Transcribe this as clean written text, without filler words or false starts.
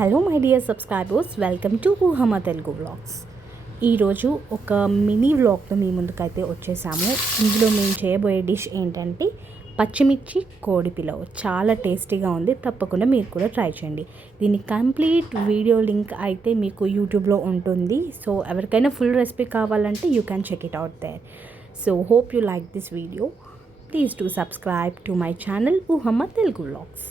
Hello my dear subscribers, welcome to ఊహమ Telugu vlogs. ఈరోజు ఒక mini వ్లాగ్తో మీ ముందుకైతే వచ్చేసాము. ఇందులో మేము చేయబోయే డిష్ ఏంటంటే పచ్చిమిర్చి కోడి పిలవ్. చాలా టేస్టీగా ఉంది, తప్పకుండా మీరు కూడా ట్రై చేయండి. దీని కంప్లీట్ వీడియో లింక్ అయితే మీకు యూట్యూబ్లో ఉంటుంది. సో ఎవరికైనా ఫుల్ రెసిపీ కావాలంటే you can check it out there. So hope you like this video. Please to subscribe to my channel ఊహమ Telugu vlogs.